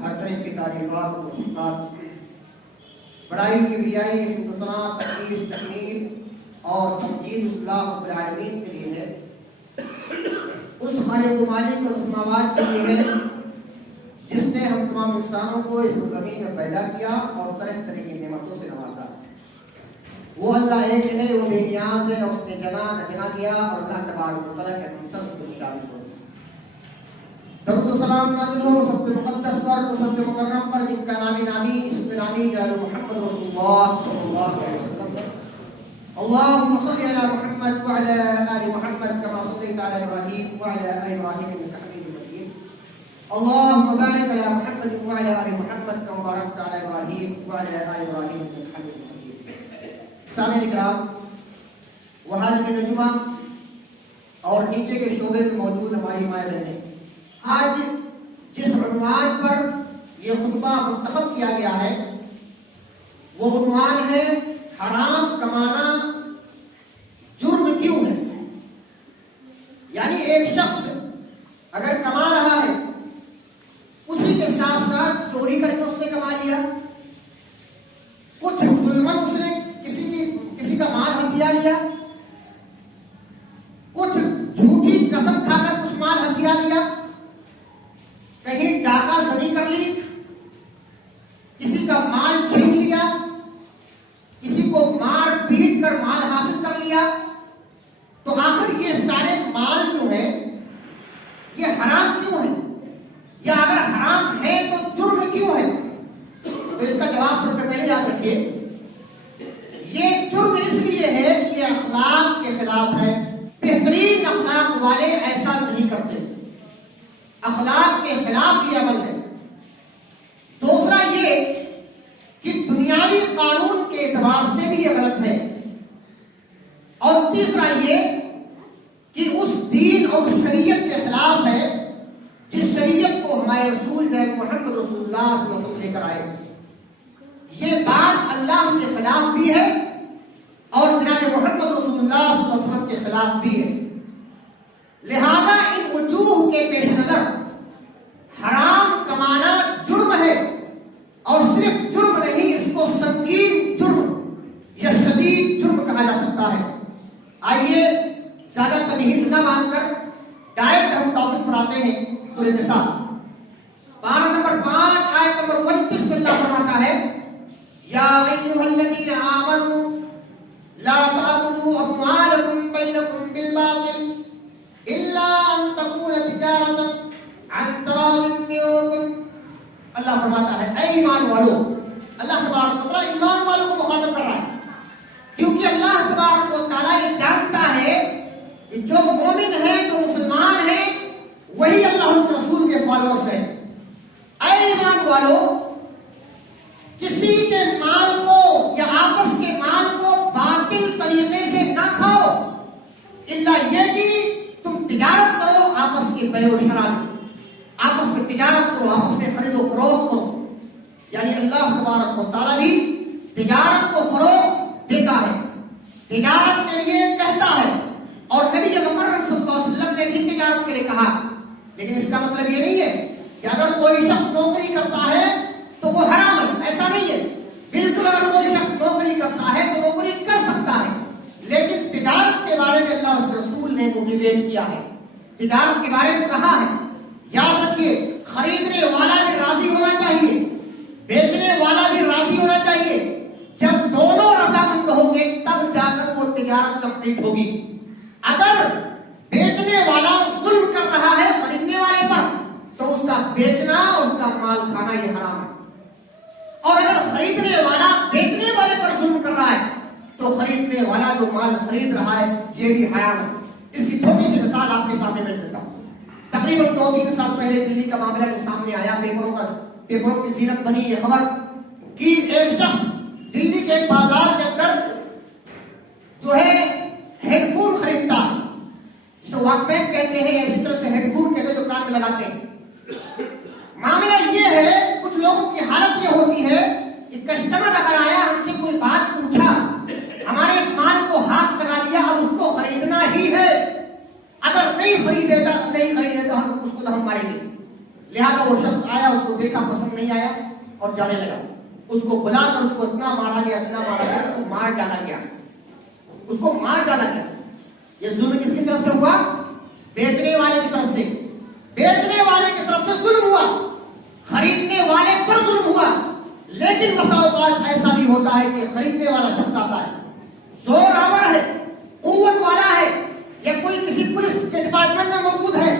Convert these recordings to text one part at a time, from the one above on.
ہر طرح کی تعریفات و صفات بڑائی کبریائی اتنا تقدیس تکمیل اور تمجید اللہ رب العالمین کے لیے ہے، اس خالق و مالک اور اس مواد کے لیے ہے جس نے ہم تمام انسانوں کو اس زمین میں پیدا کیا اور طرح طرح کی نعمتوں سے نوازا۔ وہ اللہ ایک ہے، وہ بے نیاز ہے، اس نے جنا نہ جنا کیا، اور اللہ تبارک و تعالیٰ کے ہم سب کو شامل ہو۔ درود و سلام نازل ہو سب سے مقدس پر، سب سے مکرم پر، جن کا نامی نامی اسم نامی جلال محمد رسول اللہ صلی اللہ علیہ وسلم۔ اللهم صل على محمد وعلى آل محمد كما صليت على إبراهيم وعلى آل إبراهيم إنك حميد مجيد۔ اللهم بارك على محمد وعلى آل محمد كما باركت على إبراهيم وعلى آل إبراهيم إنك حميد مجيد۔ سامعین کرام، وحاضرین جمعہ اور نیچے کے شعبے میں موجود ہماری مائیں بہنیں، آج جس عنوان پر یہ خطبہ منتخب کیا گیا ہے وہ عنوان ہے حرام کمانا جرم کیوں ہے؟ یعنی ایک شخص اگر کما رہا ہے، اسی کے ساتھ ساتھ چوری کر کے اس نے کما لیا، کچھ ظلمن اس نے کسی کا مال ہتھیا لیا، کچھ جھوٹی قسم کھا کر کچھ مال ہتھیا لیا، کہیں ڈاکہ زنی کر لی، کسی کا مال چھین لیا، کسی کو مار پیٹ کر مال حاصل کر لیا، تو آخر یہ سارے مال جو ہے یہ حرام کیوں ہے؟ یا اگر حرام ہے تو جرم کیوں ہے؟ تو اس کا جواب سب سے پہلے یاد رکھیے، یہ جرم اس لیے ہے کہ یہ اخلاق کے خلاف ہے۔ بہترین اخلاق والے ایسا نہیں کرتے، اخلاق کے خلاف یہ عمل ہے۔ دوسرا یہ کہ دنیاوی قانون کے اعتبار سے بھی یہ غلط ہے، اور تیسرا یہ کہ اس دین اور شریعت کے خلاف ہے جس شریعت کو ہمارے رسول جناب محمد رسول اللہ صلی اللہ علیہ وسلم لے کر آئے۔ یہ بات اللہ کے خلاف بھی ہے اور جناب محمد رسول اللہ صلی اللہ علیہ وسلم کے خلاف بھی ہے۔ لہذا ان وجوہ کے پیش نظر حرام کمانا جرم ہے، اور صرف جرم نہیں، اس کو سنگین جرم یا شدید جرم کہا جا سکتا ہے۔ آئیے زیادہ تمہید نہ مان کر ڈائریکٹ ہم ٹاپک پر آتے ہیں۔ سورۃ النساء پارہ نمبر 5 آیت نمبر 29 میں اللہ فرماتا ہے، یا ایھا الذین آمنوا لا تأکلوا اموالکم بینکم بالباطل الا ان تکون تجارۃ عن تراض منکم۔ اللہ فرماتا ہے اے ایمان والو، اللہ تبارک و تعالیٰ ایمان والوں کو مخاطب کر رہا ہے، کیونکہ اللہ تبارک و تعالیٰ یہ جانتا ہے کہ جو مومن ہے، جو مسلمان ہے، وہی اللہ کے رسول کے فالوورز ہیں۔ اے ایمان والو، کسی کے مال کو یا آپس کے مال کو باطل طریقے سے نہ کھاؤ، الا یہ کہ تم تجارت کرو آپس کی بیع و شراء میں، آپس میں تجارت کرو، آپس میں خرید و فروخت کرو۔ یعنی اللہ تبارک و تعالیٰ بھی تجارت کو فروغ دیتا ہے، تجارت کے لیے کہتا ہے، اور نبی مکرم صلی اللہ علیہ وسلم نے بھی تجارت کے لیے کہا۔ لیکن اس کا مطلب یہ نہیں ہے کہ اگر کوئی شخص نوکری کرتا ہے تو وہ حرام ہے، ایسا نہیں ہے۔ بالکل اگر کوئی شخص نوکری کرتا ہے تو نوکری کر سکتا ہے، لیکن تجارت کے بارے میں اللہ اس رسول نے موٹیویٹ کیا ہے، تجارت کے بارے میں کہا ہے۔ یاد رکھیے، خریدنے والا بھی راضی ہونا چاہیے، بیچنے والا بھی راضی ہونا چاہیے۔ جب دونوں رضامند ہوں گے تب جا کر وہ تجارت کمپلیٹ ہوگی۔ اگر بیچنے والا ظلم کر رہا ہے خریدنے والے پر تو اس کا بیچنا اور اس کا مال کھانا یہ حرام ہے، اور اگر خریدنے والا بیچنے والے پر ظلم کر رہا ہے تو خریدنے والا جو مال خرید رہا ہے یہ بھی حرام ہے۔ اس کی چھوٹی سی مثال آپ کے سامنے میں دیتا ہوں۔ تقریباً 2-3 سال پہلے دلی کا معاملہ جو سامنے آیا، پیپروں کی زینت بنی یہ خبر کہ ایک شخص دلی کے ایک بازار کے اندر جو ہے ہیڈ فون خریدتا ہے، جسے واک مین کہتے ہیں، اسی طرح سے ہیڈ فون کہتے ہیں جو کان میں لگاتے ہیں۔ معاملہ یہ ہے، کچھ لوگوں کی حالت یہ ہوتی ہے کہ کسٹمر اگر آیا، ہم سے کوئی بات پوچھا، ہمارے مال کو ہاتھ لگا لیا، اب اس کو خریدنا ہی ہے، اگر نہیں خریدے گا ہم اس کو تو ہم ماریں گے۔ لہذا وہ شخص آیا, اس کو دیکھا, پسند نہیں آیا اور جانے لگا. اس کو بلا کر اس کو اتنا مارا گیا, اتنا مارا گیا, اس کو مار ڈالا گیا, اس کو مار ڈالا گیا. یہ ظلم کس کی طرف سے ہوا؟ بیچنے والے کی طرف سے. بیچنے والے کی طرف سے ظلم ہوا, خریدنے والے پر ظلم ہوا. لیکن بسا اوقات ایسا بھی ہوتا ہے کہ خریدنے والا شخص آتا ہے, زور آور ہے, قوت والا ہے, یا کوئی کسی پولیس کے ڈپارٹمنٹ میں موجود ہے,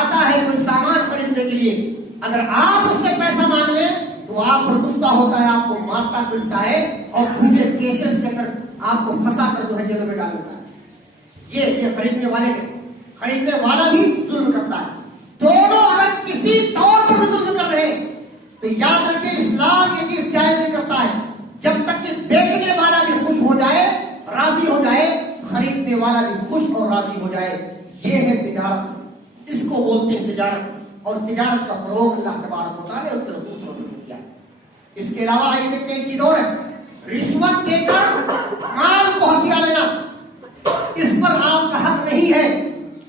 آتا ہے کوئی سامان خریدنے کے لیے. اگر آپ اس سے پیسہ مانگ لیں تو آپ پر غصہ ہوتا ہے, آپ کو مارتا پلٹتا ہے اور جھوٹے کیسز کے اندر آپ کو پھنسا کر جو ہے جیل میں ڈال دیتا ہے. یہ خریدنے والے کے, خریدنے والا بھی ظلم کرتا ہے. دونوں اگر کسی طور پر بھی ظلم کر رہے ہیں تو یاد رکھیں اسلام یہ چیز جائز نہیں کرتا ہے جب تک کہ بیچنے والا بھی خوش ہو جائے, راضی ہو جائے, خریدنے والا بھی خوش اور راضی ہو جائے. یہ ہے تجارت, اس کو بولتے ہیں تجارت. اور تجارت کا فروغ اللہ تبارک و تعالیٰ نے اس کے رسول صلی اللہ علیہ وسلم نے کیا. اس کے علاوہ آئیے دیکھتے ہیں ایک چیز اور ہے, رشوت دے کر مال کو ہتھیار لینا. اس پر آپ کا حق نہیں ہے,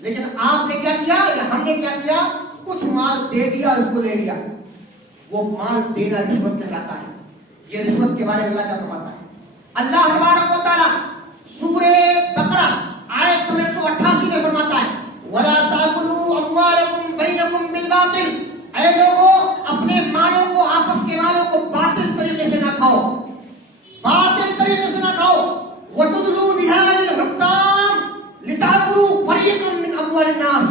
لیکن آپ نے کیا کیا یا ہم نے کیا کیا, کچھ مال دے دیا, اس کو لے لیا. وہ مال دینا رشوت کہلاتا ہے. یہ رشوت کے بارے میں اللہ کیا فرماتا ہے؟ اللہ تبارک و تعالیٰ سورہ بقرہ آیت 188 میں فرماتا ہے, وَلَا تَأْكُلُوا أَمْوَالَكُمْ بَيْنَكُمْ بِالْبَاطِلِ, اے لوگوں اپنے مالوں کو, آپس کے مالوں کو باطل طریقے سے نہ کھاؤ, باطل طریقے سے نہ کھاؤ. وَتُدْلُوا بِهَا لِلْحُكَّامِ لِتَأْكُلُوا فَرِيقًا مِنْ أَمْوَالِ النَّاسِ,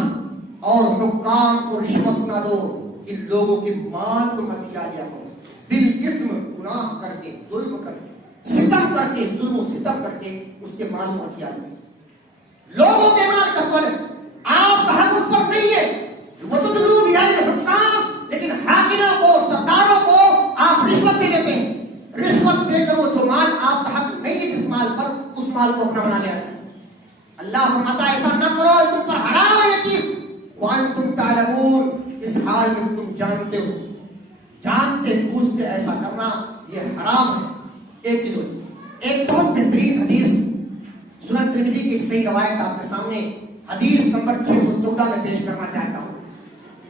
اور حکام کو رشوت نہ دو کہ لوگوں کے مال کو ہتھیا لیا کرو. بالاسم, گناہ کر کے, ظلم کر کے, ستم کر کے, ظلم و ستم کر کے اس کے مال کو ہتھیا لیا. لوگوں کے مال کا ظلم آپ کا حق اس پر نہیں ہے. وَتُدْلُوا بِهَا لِلْحُكَّامِ, لیکن حاکموں کو, سرداروں کو آپ رشوت دے دیتے ہیں. رشوت دے کر وہ جو مال آپ کا حق نہیں ہے جس مال پر, اس مال کو اپنا بنا لیا. اللہ فرماتا ہے ایسا نہ کرو, تم پر حرام ہے یہ چیز. وَأَنْتُمْ تَعْلَمُونَ, اس حال میں تم جانتے ہو, جانتے بوجھتے ایسا کرنا یہ حرام ہے. ایک چیز, ایک بہت بہترین حدیث سنن ترمذی کی ایک صحیح روایت آپ کے سامنے حدیث نمبر 614 میں پیش کرنا چاہتا ہوں.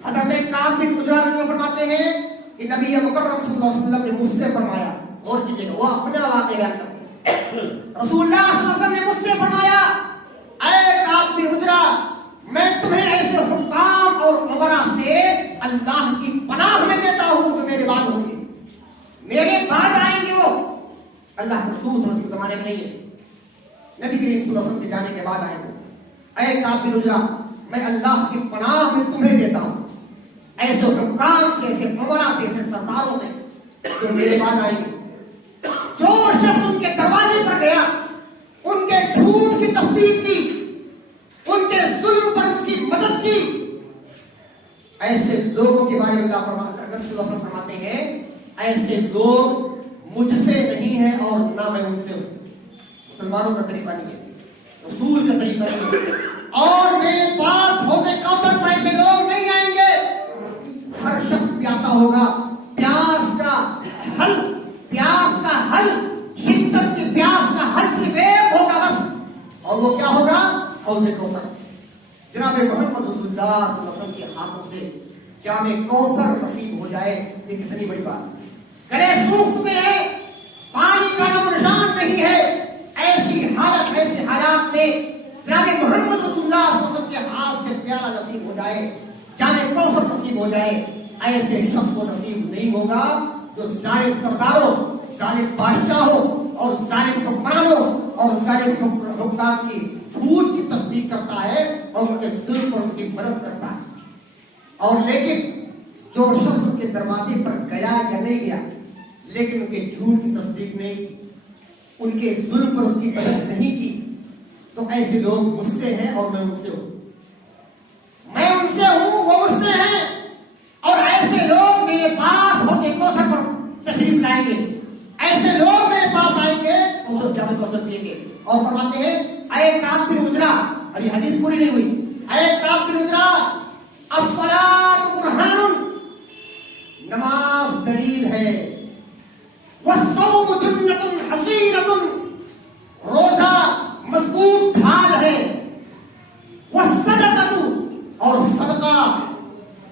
حضرت کعب بن عجرہ رضی اللہ عنہ فرماتے ہیں کہ نبی مکرم صلی اللہ علیہ وسلم نے مجھ سے فرمایا, اور کیجیے گا, وہ اپنا واقعہ بیان کرتے ہیں. رسول اللہ صلی اللہ علیہ وسلم نے مجھ سے فرمایا, اے کعب بن عجرہ, میں تمہیں ایسے حکام اور امراء سے اللہ کی پناہ میں دیتا ہوں جو میرے بعد ہوں گے, میرے بعد آئیں گے. وہ اللہ کے رسول صلی اللہ علیہ وسلم کے زمانے میں نہیں ہے, نبی کریم صلی اللہ علیہ وسلم کے جانے کے بعد آئیں گے. اے کعب بن عجرہ, میں اللہ کی پناہ میں تمہیں دیتا ہوں ایسے حکام سے, ایسے امراء سے, ایسے سرداروں سے جو میرے بعد آئیں گے. جو شخص ان کے دروازے پر گیا, ان کے جھوٹ کی تصدیق کی, ان کے ظلم پر اس کی مدد کی, ایسے لوگوں کے بارے میں اللہ فرماتا ہے, نبی صلی اللہ علیہ وسلم فرماتے ہیں ایسے لوگ مجھ سے نہیں ہیں اور نہ میں ان سے ہوں. مسلمانوں کا طریقہ نہیں ہے, رسول کا طریقہ نہیں ہے. اور میرے پاس حوض کوثر پر ایسے لوگ نہیں آئیں گے. ہر شخص پیاسا ہوگا, پیاس کا حل, پیاس کا حل, شدت کی پیاس کا حل صرف ایک ہوگا بس, اور وہ کیا ہوگا؟ حوض کوثر. جناب محمد رسول اللہ صلی اللہ علیہ وسلم کے ہاتھوں سے جام کوثر نصیب ہو جائے, یہ کتنی بڑی بات. گلے سوکھ چکے ہیں, پانی کا نام نشان نہیں ہے, ایسی حالت, ایسے حالات میں جناب محمد رسول اللہ صلی اللہ علیہ وسلم کے ہاتھ سے پیالہ نصیب ہو جائے, جام کوثر نصیب ہو جائے, ایسے شخص کو نصیب نہیں ہوگا جو ظالم سرداروں, ظالم بادشاہوں اور ظالم حکمرانوں اور ظالم حکام کی جھوٹ کی تصدیق کرتا ہے اور ان کے ظلم پر ان کی مدد کرتا ہے. اور لیکن جو شخص ان کے دروازے پر گیا یا نہیں گیا لیکن ان کے جھوٹ کی تصدیق نہیں کی, ان کے ظلم پر اس کی مدد نہیں کی, تو ایسے لوگ مجھ سے ہیں اور میں ان سے ہوں. میں ان سے ہوں, وہ مجھ سے ہیں, اور ایسے لوگ میرے پاس حوض کوثر پر تشریف لائیں گے. ایسے لوگ میرے پاس آئیں گے اور جام کوثر پیئیں گے. اور فرماتے ہیں اے کعب بن عجرہ, ابھی حدیث پوری نہیں ہوئی, اے کعب بن عجرہ, الصلاۃ برہان, نماز دلیل ہے, والصوم جنۃ حصینۃ, روزہ مضبوط ڈھال ہے, والصدقۃ, اور صدقہ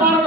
12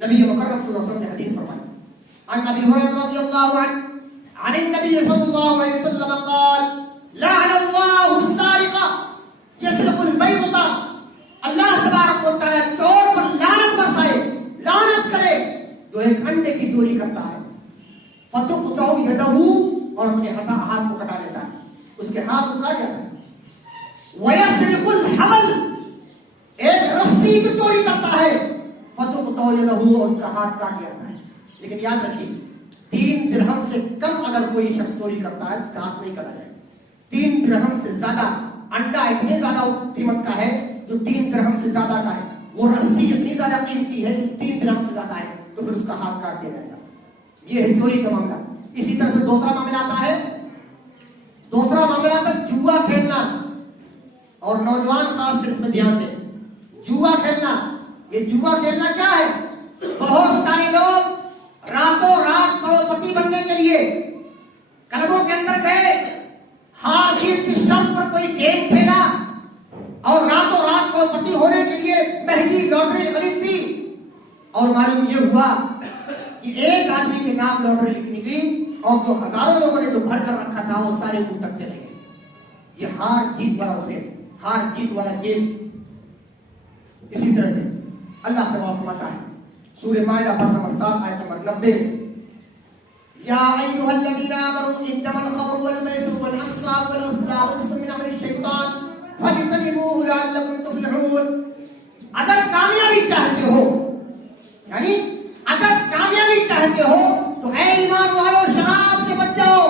نبی مکرم صلی اللہ علیہ وسلم نے حدیث فرمائی عن ابی ہریرہ رضی اللہ عنہ عن النبی صلی اللہ علیہ وسلم قال لعن اللہ السارق یسرق البیضة، اللہ تبارک و تعالی چور پر لعنت برسائے، لعنت کرے جو ایک انڈے کی چوری کرتا ہے، فتقطع یدہ، اور اپنے ہاتھ کو کٹا لیتا ہے، اس کے ہاتھ کو کاٹ جاتا ہے، ویسرق الحبل، ایک رسی کی چوری کرتا ہے، فتقطع یدہ، اور اس کا ہاتھ کاٹ جاتا ہے۔ لیکن یاد رکھیے 3 درہم سے کم اگر کوئی شخص چوری کرتا ہے اس کا ہاتھ نہیں کٹا جائے، 3 درہم سے زیادہ، انڈا اتنے زیادہ قیمت کا ہے جو 3 درہم سے زیادہ کا ہے، وہ رسی اتنی زیادہ قیمتی ہے جو 3 درہم سے زیادہ ہے، تو پھر اس کا ہاتھ کاٹ دیا جائے گا۔ یہ ہے چوری کا معاملہ۔ اسی طرح سے دوسرا معاملہ آتا ہے، دوسرا معاملہ آتا ہے جوا کھیلنا، اور نوجوان خاص کر اس میں دھیان دیں، جوا کھیلنا۔ یہ جوا کھیلنا کیا ہے؟ بہت سارے لوگ راتوں رات کروڑپتی بننے کے لیے کلبوں کے اندر گئے، ہار جیت کی شرط پر کوئی گیم کھیلا، اور راتوں رات کروڑپتی ہونے کے لیے مہنگی لاٹری خرید لی، اور معلوم یہ ہوا کہ ایک آدمی کے نام لاٹری نکلی، اور جو ہزاروں لوگوں نے جو بھر کر رکھا تھا وہ سارے بھٹکنے لگے۔ یہ ہار جیت والا کھیل، ہار جیت والا گیم۔ اسی طرح سے اللہ تعالیٰ فرماتا ہے سورہ مائدہ پارہ نمبر 7 آیت نمبر 90، یا ایھا الذین آمنوا انما الخمر والمیسر والانصاب والازلام رجس من عمل الشیطان فاجتنبوہ لعلکم تفلحون۔ اگر کامیابی چاہتے ہو، یعنی اگر کامیابی چاہتے ہو تو اے ایمان والو شراب سے بچ جاؤ،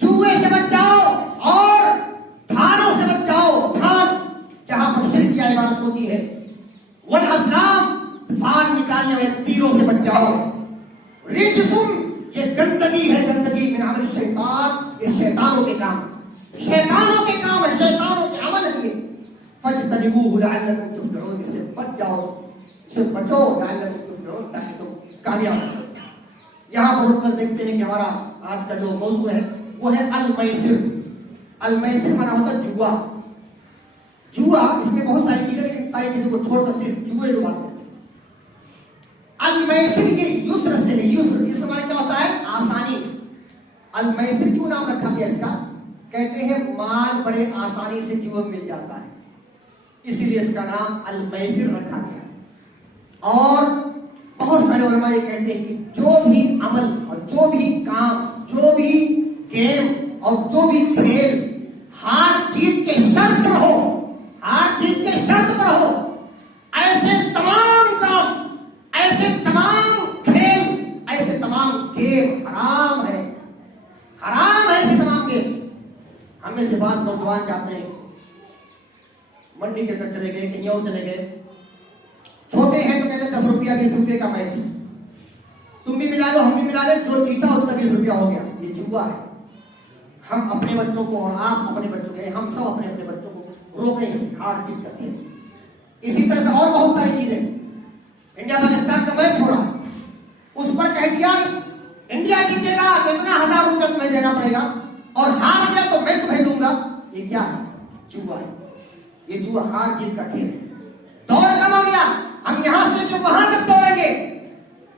جوئے سے بچ جاؤ، اور دھانوں سے بچ جاؤ، دھان جہاں پر شرک کی عبادت ہوتی ہے، والازلام فال نکالنے والے تیروں سے بچ جاؤ، رجسم یہ گندگی ہے، گندگی من عمل الشیطان، یہ شیطانوں کے کام، شیطانوں کے کام ہے، شیطانوں کے عمل ہے۔ فاجتنبوہ لعلکم تفلحون، اس سے بچ جاؤ، اس سے بچو، لعلکم تفلحون، تاکہ تم کامیاب ہو۔ یہاں پر اٹھ کر دیکھتے ہیں کہ ہمارا آج کا جو موضوع ہے وہ ہے المیسر۔ المیسر مانا ہوتا ہے جوا۔ جوا اس میں بہت ساری چیزیں، لیکن ساری چیزوں کو چھوڑ کر صرف جوئے جو بات کرتے ہیں۔ المیسر یہ یسر سے ہے، یسر اس معنی کیا ہوتا ہے؟ آسانی۔ المیسر کیوں نام رکھا گیا اس کا؟ کہتے ہیں مال بڑے آسانی سے جوا مل جاتا ہے، اسی لیے اس کا نام المیسر رکھا گیا۔ اور بہت سارے علماء یہ کہتے ہیں کہ جو بھی عمل اور جو بھی کام، جو بھی گیم اور جو بھی کھیل ہار جیت کے شرط پر ہو، ہار جیت کے شرط پر ہو، ایسے تمام کام، ایسے تمام کھیل، ایسے تمام گیم حرام ہے، حرام ہے ایسے تمام گیم۔ ہم میں سے بعض نوجوان جاتے ہیں منڈی کے اندر چلے گئے، کہیں اور چلے گئے، چھوٹے ہیں تو کہتے ہیں 10 روپیہ 20 روپے کا میچ، تم بھی ملا لو ہم بھی ملا لیں، جو جیتا اس کا 20 روپیہ ہو گیا۔ یہ جوا ہے۔ ہم اپنے بچوں کو، اور آپ اپنے بچوں کو، ہم سب اپنے اپنے بچوں کو روکیں اس ہار جیت کرتے ہیں۔ اسی طرح سے اور بہت ساری چیزیں، انڈیا پاکستان کا میچ ہو رہا ہے، اس پر کہہ دیا انڈیا جیتے گا تو اتنا 1000 روپیہ تمہیں دینا پڑے گا، اور ہار گیا تو میں تمہیں دوں گا۔ یہ کیا ہے؟ جوا ہے۔ یہ جوا ہار جیت کا کھیل ہے۔ دوڑ کا معاملہ، ہم یہاں سے جو وہاں تک دوڑیں گے،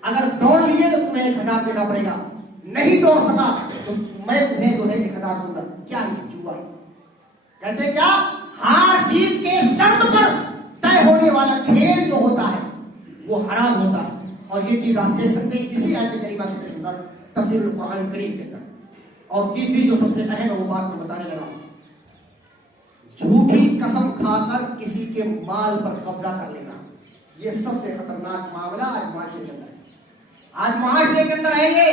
اگر دوڑ لیے تو تمہیں 1000 دینا پڑے گا، نہیں دوڑ سکا تو میں تمہیں جو ہے 1000 دوں گا۔ کیا ہے؟ جوا ہے۔ کہتے کیا؟ ہار جیت کے شرط پر طے ہونے والا کھیل جو ہوتا ہے وہ حرام ہوتا ہے۔ اور یہ چیز آپ دیکھ سکتے ہیں اسی آیت کریمہ کے اندر، تفسیر القرآن کریم کے اندر۔ اور تیسری جو سب سے اہم ہے وہ بات میں بتانے لگا، جھوٹی قسم کھا کر کسی کے مال پر قبضہ کر لینا، یہ سب سے خطرناک معاملہ آج معاشرے کے اندر ہے۔ آج معاشرے کے اندر ہے یہ،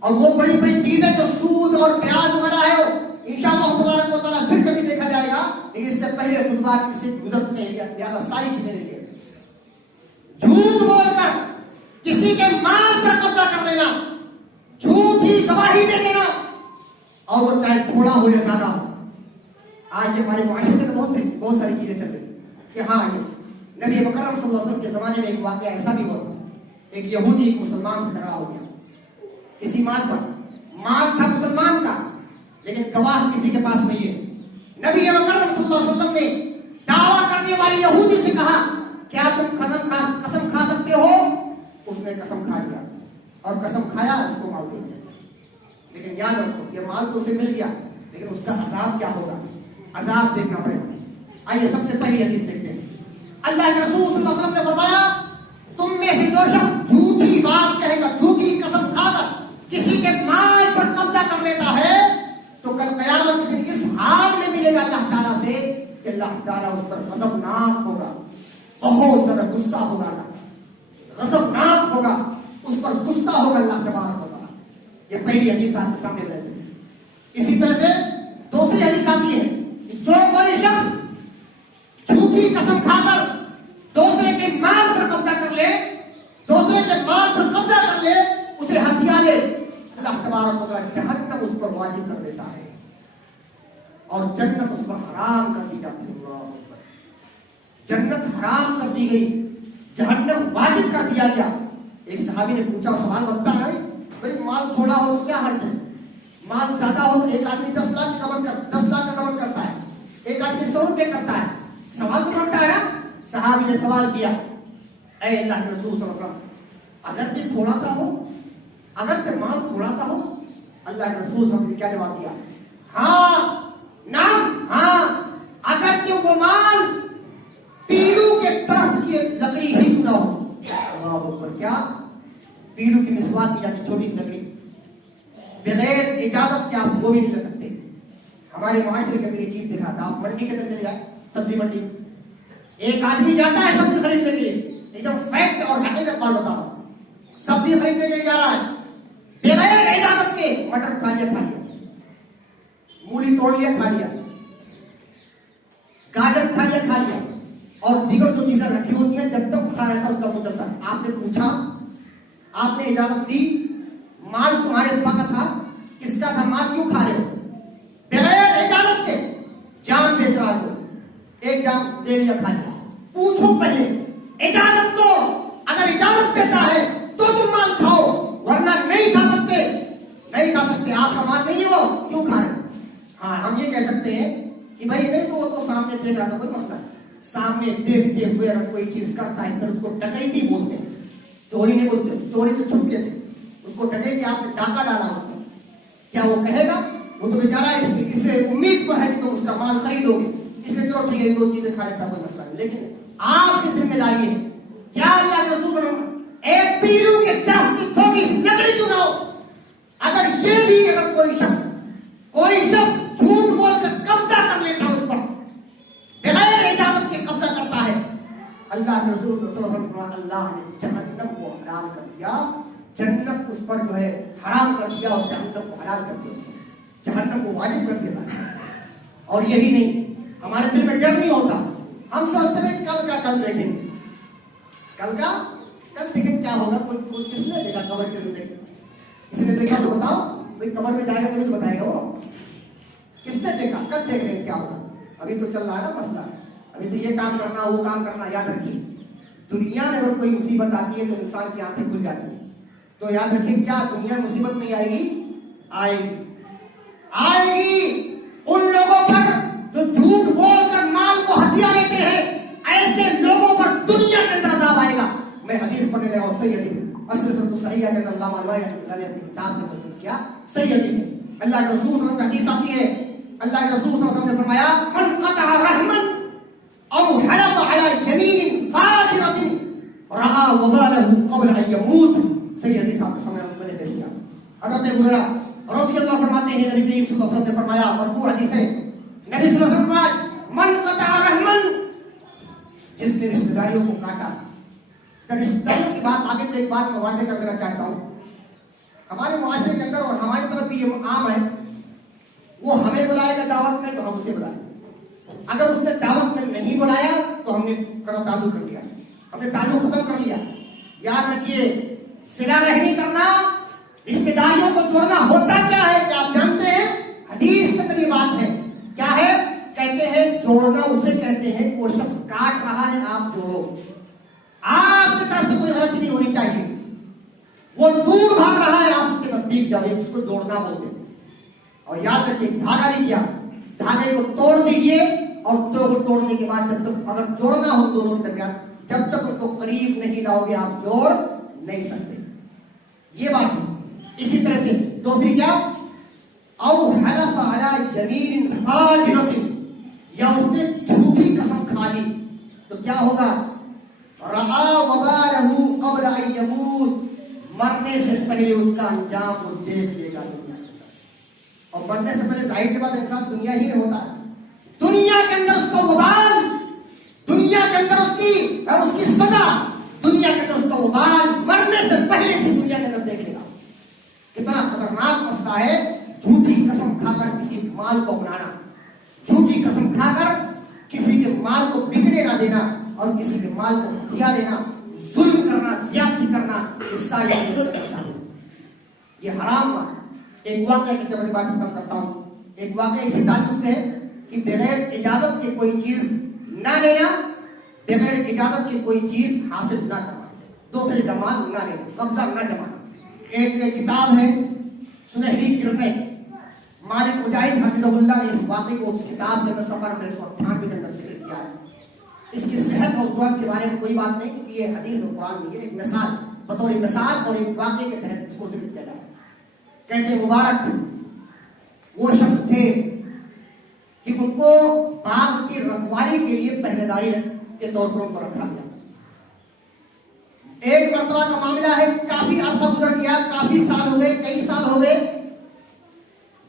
اور وہ بڑی بڑی چیزیں جو سود اور بیاج وغیرہ ہے، انشاءاللہ تبارک و تعالیٰ پھر کبھی دیکھا جائے گا، لیکن اس سے پہلے خطبات اس سے گزر چکے ہیں، لہٰذا ساری چیزیں لے لیں۔ جھوٹ بول کر کسی کے مال پر قبضہ کر لینا، جھوٹی گواہی دے دینا، اور وہ چاہے تھوڑا ہو یا زیادہ ہو۔ آج ہمارے معاشرے میں بہت ساری چیزیں چل رہی کہ ہاں یہ نبی مکرم صلی اللہ علیہ وسلم کے زمانے میں ایک واقعہ ایسا بھی ہوا، ایک یہودی ایک مسلمان سے جھگڑا ہو گیا کسی مال پر، مال تھا مسلمان کا لیکن گواہ کسی کے پاس نہیں ہے۔ نبی مکرم صلی اللہ علیہ وسلم نے دعویٰ کرنے والے یہودی سے کہا کیا تم قسم کھا سکتے نے قسم کھا لیا اور قسم کھایا اس کو مال دے دیا. لیکن یاد رکھو یہ مال تو اسے مل گیا لیکن اس کا عذاب کیا ہوگا؟ عذاب دیکھنا پڑے گا. آئیے سب سے پہلی حدیث دیکھتے ہیں. اللہ کے رسول صلی اللہ علیہ وسلم نے فرمایا تم میں سے جو شخص جھوٹی بات کہے گا, جھوٹی قسم کھا کر کسی کے مال پر قبضہ کر لیتا ہے تو کل قیامت کے دن اس حال میں ملے گا اللہ تعالیٰ سے کہ اللہ تعالیٰ اس پر غضبناک ہوگا, بہت زیادہ غصہ ہوگا, غضبناک ہوگا, اس پر غصہ ہوگا اللہ تبارک و تعالیٰ. یہ پہلی حدیث آپ کے سامنے رہ سکتی ہے. اسی طرح سے دوسری حدیث آتی ہے کہ جو کوئی شخص جھوٹی قسم کھا کر دوسرے کے مال پر قبضہ کر لے, دوسرے کے مال پر قبضہ کر لے, اسے ہتھیا لے, اللہ تبارک و تعالیٰ جہنم اس پر واجب کر دیتا ہے اور جنت اس پر حرام کر دی جاتی ہے. اللہ اکبر. جنت حرام کر دی گئی, جہنم واجب کر دیا گیا. ایک صحابی نے پوچھا, سوال بنتا ہے بھائی مال تھوڑا ہو تو کیا حرج ہے, مال زیادہ ہو, ایک آدمی 10 لاکھ کا کمر کرتا ہے, ایک آدمی 100 روپے کرتا ہے, سوال تو بنتا ہے نا. صحابی نے سوال کیا, اے اللہ کے رسول صلی اللہ علیہ وسلم اگرچہ تھوڑا سا ہو, اگرچہ مال تھوڑا سا ہو, اللہ کے رسول صلی اللہ علیہ وسلم نے کیا جواب دیا؟ ہاں, نعم, ہاں, اگرچہ وہ مال پیلو کے درخت کی لکڑی ہی نہ ہو. اللہ اکبر. کیا پیلو کی مسواک کی جاتی چھوٹی لکڑی, بغیر اجازت کے آپ وہ بھی نہیں کر سکتے. ہمارے معاشرے کے اندر یہ چیز دیکھا تھا. آپ منڈی کے اندر چلے جائیں, سبزی منڈی, ایک آدمی جاتا ہے سبزی خریدنے کے لیے, ایک دم فیکٹ اور حقیقت بات بتا رہا ہوں, سبزی خریدنے کے لیے جا رہا ہے, بغیر اجازت کے مٹر کھا لیا, مولی توڑ لیا, کھا لیا, گاجر کھا لیا, اور دیگر جو چیزیں رکھی ہوتی ہیں جب تک کھا رہتا ہے اس کا منہ چلتا ہے. آپ نے پوچھا, آپ نے اجازت دی, مال تمہارے ابا کا تھا, کس کا تھا مال, کیوں کھا رہے ہو؟ بغیر اجازت کے جام بیچ رہا ہو, ایک جام دے لیا, کھا لیا. پوچھو پہلے, اجازت دو, اگر اجازت دیتا ہے تو تم مال کھاؤ, ورنہ نہیں کھا سکتے, نہیں کھا سکتے. آپ کا مال نہیں ہو, کیوں کھا رہے؟ ہاں, ہم یہ کہہ سکتے ہیں کہ بھائی نہیں تو وہ تو سامنے دیکھ رہا تھا, کوئی مسئلہ نہیں. سامنے دیکھتے ہوئے اگر کوئی چیز کرتا ہے تو اس کو ڈکیتی بولتے ہیں, چوری نہیں بولتے. چوری تو چھپکے سے, اس کو ڈکیتی, آپ نے ڈاکہ ڈالا اس کو, کیا وہ کہے گا؟ وہ تو بیچارہ اس سے امید پر ہے کہ تم اس کا مال خریدو گے, اس لیے چلو ٹھیک ہے, دو چیزیں کھا لیتا, کوئی مسئلہ نہیں. لیکن آپ کی ذمہ داری ہے, کیا اللہ کے رسول ایک پیلو کے درخت کی چھوٹی سی لکڑی کیوں نہ ہو, اگر یہ بھی اگر کوئی شخص جھوٹ بول کر قبضہ کر لیتا ہے اس پر, بغیر اجازت کے قبضہ کرتا ہے, اللہ کے رسول صلی اللہ علیہ وسلم اللہ نے جہنم کو حرام کر دیا, جنت اس پر جو ہے حرام کر دیا, اور جہنم کو حلال کر دیا, جہنم کو واجب کر دیا. اور یہی نہیں, ہمارے دل میں ڈر نہیں ہوتا, ہم سوچتے ہیں کل دیکھیں گے, کل دیکھیں کیا ہوگا. کوئی کس نے دیکھا قبر کے اندر, کسی نے دیکھا تو بتاؤ بھائی, قبر میں جائے گا تو بتائے گا, وہ کس نے دیکھا, کل دیکھ رہے ہیں کیا ہوگا. ابھی تو چل رہا ہے نا مسئلہ, ابھی تو یہ کام کرنا, وہ کام کرنا. یاد رکھیے, دنیا میں اگر کوئی مصیبت آتی ہے تو انسان کی آنکھیں کھل جاتی ہیں. تو یاد رکھیے, کیا دنیا میں مصیبت نہیں آئے گی؟ آئے گی ان لوگوں پر جو جھوٹ بول کر مال کو ہتھیا لیتے ہیں, ایسے لوگوں پر دنیا کے اندر عذاب آئے گا. میں حدیث پڑھنے لگا, اور صحیح حدیث, اصل سے تو صحیح ہے کہ اللہ معلوم ہے کتاب میں وصول کیا, صحیح حدیث ہے. اللہ کے رسول صلی اللہ علیہ وسلم کا حدیث آتی ہے, اللہ کے رسول صلی اللہ علیہ وسلم نے فرمایا من قطع رحما او حلف على يمين فاجرة رعا وباله قبل ان يموت. صحیح حدیث آپ کے سامنے میں نے پیش کیا. حضرت ہریرہ رضی اللہ فرماتے ہیں, نبی کریم صلی اللہ علیہ وسلم نے فرمایا, مرفوع حدیث ہے, نبی صلی اللہ علیہ وسلم نے فرمایا من قطع رحما, جس نے رشتہ داریوں کو کاٹا. رشتہ داروں کی بات آگے تو ایک بات میں واضح کر دینا چاہتا ہوں, ہمارے معاشرے کے اندر اور ہماری طرف بھی یہ عام ہے, وہ ہمیں بلائے گا دعوت میں تو ہم اسے بلائیں, اگر اس نے دعوت میں نہیں بلایا تو ہم نے تعلق کر دیا, ہم نے تعلق ختم کر لیا. یاد رکھیے, صلہ رحمی کرنا, رشتہ داریوں کو جوڑنا ہوتا کیا ہے کہ آپ جانتے ہیں, حدیث میں یہ بات ہے, کیا ہے, کہتے ہیں جوڑنا اسے کہتے ہیں کوئی شخص کاٹ رہا ہے آپ جوڑو, آپ کی طرف سے کوئی غلطی نہیں ہونی چاہیے, وہ دور بھاگ رہا ہے آپ اس کے نزدیک جائیے, اس کو جوڑنا بولتے ہیں. اور یاد رکھیے, دھاگا لیجیے, دھاگے کو توڑ دیجیے, اور دو کو توڑنے کے بعد جب تک اگر جوڑنا ہو دونوں کے درمیان, جب تک ان کو قریب نہیں لاؤ گے آپ جوڑ نہیں سکتے. یہ بات ہے. اسی طرح سے دوسری کیا؟ او حلف علی یمین فاجرۃ، یا اس نے جھوٹی قسم کھا لی تو کیا ہوگا؟ رعا وبالہ قبل ان یموت، مرنے سے پہلے اس کا انجام وہ دیکھ لے گا دنیا کے اندر. اور مرنے سے پہلے ظاہر کے بعد انسان دنیا ہی میں ہوتا ہے. دنیا کے اندر اس کو وبال، دنیا کے اندر اس کی سزا، دنیا کے اندر اس کا وبال مرنے سے پہلے سے دنیا کے اندر دیکھے گا. کتنا خطرناک مسئلہ ہے جھوٹی قسم کھا کر کسی مال کو اپنانا، جھوٹی قسم کھا کر کسی کے مال کو بکنے نہ دینا اور کسی کے مال کو ہتھیا لینا، ظلم کرنا، زیادتی کرنا، یہ ساری یہ حرام بات. ایک واقعہ کی بڑی بات ختم کرتا ہوں. ایک واقعہ اسی تعلق سے ہے کہ بغیر اجازت کے کوئی چیز نہ لینا، بغیر اجازت کے کوئی چیز حاصل نہ کرنا، دوسرے کا مال نہ لینا، قبضہ نہ جمانا. ایک کتاب ہے سنہری کرنیں، مالک مجاہد حفظہ اللہ نے اس واقعے کو اس کتاب کے اندر صفحہ 198 کے اندر ذکر کیا ہے. اس کی صحت اور ضعف کے بارے میں کوئی بات نہیں، کیونکہ یہ حدیث اور قرآن نہیں ہے، ایک مثال بطور مثال اور ایک واقعے کے تحت اس کو ذکر کیا جائے. کہتے ہیں مبارک وہ شخص تھے کہ ان کو باغ کی رکھوالی کے لیے پہرے داری کے طور پر ان کو رکھا گیا. ایک مرتبہ کا معاملہ ہے، کافی عرصہ گزر گیا، کافی سال ہو گئے، کئی سال ہو گئے.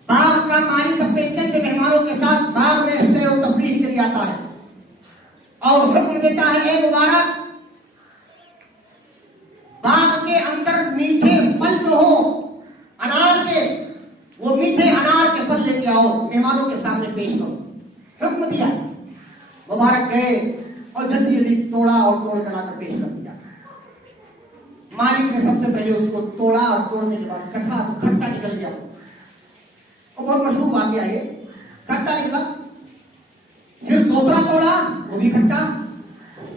باغ کا مالک اپنے چند مہمانوں کے ساتھ باغ میں سیر و تفریح کے لیے آتا ہے اور حکم دیتا ہے اے مبارک باغ کے اندر میٹھے پھل جو ہو انار کے، وہ میٹھے انار کے پھل لے کے آؤ، مہمانوں کے سامنے پیش کرو. حکم دیا. مبارک گئے اور جلدی جلدی توڑا اور توڑ کر لا کر پیش کر دیا. مالک نے سب سے پہلے اس کو توڑا اور توڑنے کے بعد چکھا تو کھٹا نکل گیا. اور بہت مشہور واقعہ ہے، کھٹا نکلا. پھر دوسرا توڑا، وہ بھی کھٹا.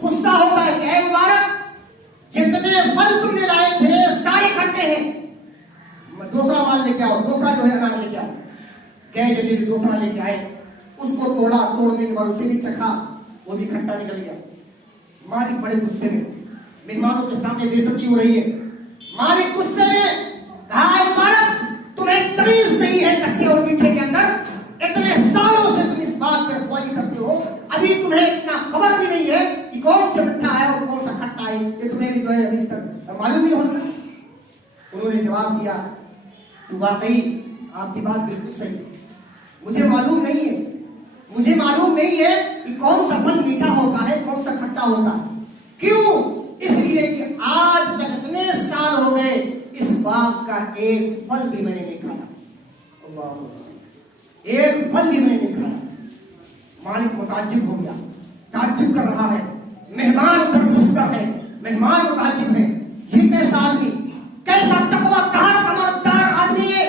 غصہ ہوتا ہے کہ اے مبارک جتنے پھل تم نے لائے تھے سارے کھٹے ہیں، دوسرا مال لے کے آؤ، دوسرا جو ہے انار لے کے آؤ. کہ جلدی دوسرا لے کے آئے، اس کو توڑا، توڑنے کے بعد اسے بھی چکھا، وہ بھی کھٹا نکل گیا. مالک بڑے غصے میں، مہمانوں کے سامنے بے عزتی ہو رہی ہے. مالک غصے میں کہا اے مبارک تمہیں تمیز نہیں ہے کھٹے اور میٹھے کے اندر، اتنے سالوں سے تم اس بات پہ رکھوالی کرتے ہو، ابھی تمہیں اتنا خبر بھی نہیں ہے کہ کون سے میٹھا ہے اور کون سا کھٹا ہے، یہ تمہیں بھی جو ہے ابھی تک معلوم نہیں ہوتا. انہوں نے جواب دیا تو واقعی آپ کی بات بالکل صحیح ہے، مجھے معلوم نہیں ہے، مجھے معلوم نہیں ہے کہ کون سا پھل میٹھا ہوتا ہے کون سا کھٹا ہوتا ہے. کیوں؟ اس لیے کہ آج تک اتنے سال ہو گئے اس باغ کا ایک پھل بھی میں نے نہیں کھایا. ایک پھل بھی میں نے نہیں کھایا. مالک متعجب ہو گیا، تعجب کر رہا ہے. مہمان ادھر سستا ہے، مہمان متعجب ہے، یہ کیسا آدمی، کیسا تقویٰ کہاں امانتدار آدمی ہے.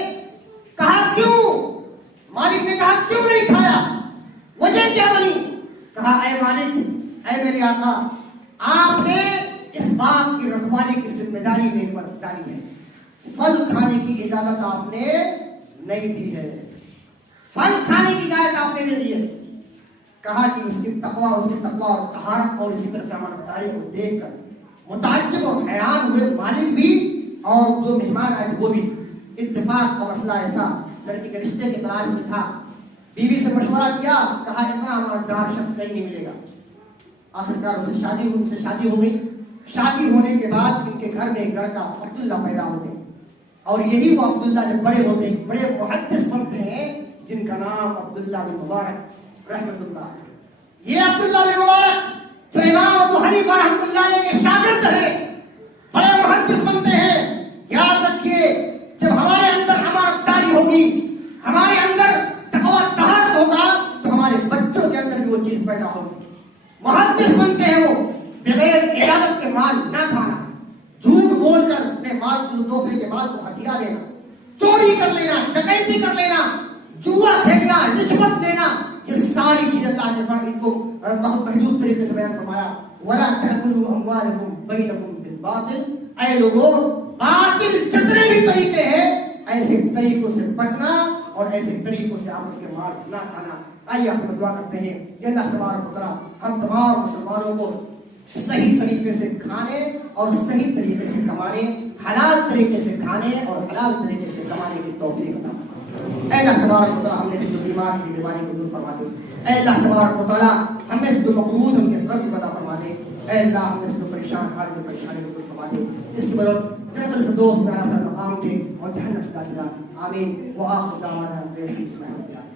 کہا کیوں؟ مالک نے کہا کیوں نہیں کھایا، وجہ کیا بنی؟ کہا اے مالک، اے میرے آقا، آپ نے اس باغ کی رکھوالی کی ذمہ داری میرے پر ڈالی ہے، پھل کھانے کی اجازت آپ نے نہیں دی ہے، پھل کھانے کی اجازت آپ نے نہیں دی ہے. کہا کہ اس کی تقویٰ اور طہارت اور اسی طرح سے امانتداری کو دیکھ کر متعجب اور حیران ہوئے مالک بھی اور جو مہمان آئے وہ بھی. اتفاق کا مسئلہ ایسا لڑکی کے رشتے کی تلاش میں تھا. بیوی سے مشورہ کیا، کہا اتنا امانتدار شخص کہیں نہیں ملے گا. آخرکار اسے شادی ہو گئی. شادی ہونے کے بعد ان کے گھر میں ایک لڑکا عبداللہ پیدا ہو گئے اور یہی وہ عبداللہ جو بڑے ہوتے ہیں، بڑے محدث بنتے ہیں، جن کا نام عبداللہ بن مبارک رحمۃ اللہ. یہ عبداللہ بن مبارک جو امام ابو حنیفہ رحمۃ اللہ علیہ کے شاگرد ہیں، بڑے محدث بنتے ہیں. یاد رکھیے جب ہمارے اندر امانتداری ہوگی، ہمارے اندر تقویٰ طہارت ہوگا تو ہمارے بچوں کے اندر بھی وہ چیز پیدا ہوگی. محدث بنتے ہیں وہ بغیر اجازت کے مال نہ کھانا، جھوٹ بول کر اپنے مال کو دوسرے کے مال کو ہتھیا لینا، چوری کر لینا، ڈکیتی کر لینا، جوا کھیلنا، رشوت لینا، یہ ساری چیزیں اللہ نے ان کو بہت محدود طریقے سے بیان فرمایا. وَلَا تَأْكُلُوا أَمْوَالَكُمْ بَيْنَكُمْ بِالْبَاطِلِ. اے لوگوں باطل جتنے بھی طریقے ہیں ایسے طریقوں سے بچنا اور ایسے طریقوں سے آپس کے مال نہ کھانا. آئیے ہم دعا کرتے ہیں کہ اللہ تبارک و تعالی ہم تمام مسلمانوں کو صحیح طریقے سے کھانے اور صحیح طریقے سے کمانے، حلال طریقے سے کھانے اور حلال طریقے سے کمانے کی توفیق عطا فرما۔ اے اللہ تبارک و تعالی ہم نے سے جو بیمار کی بیماری کو دور فرما دے۔ اے اللہ تبارک و تعالی ہم نے سے جو مقروض ان کے قرض عطا فرما دے۔ اے اللہ ہم نے سے جو پریشان حال کی پریشانی کو دور فرما دے۔ اس کی بدولت جنت الفردوس میں اعلیٰ مقام دے اور جہنم سے نجات۔ آمین۔ وآخر دعوانا الحمد للہ۔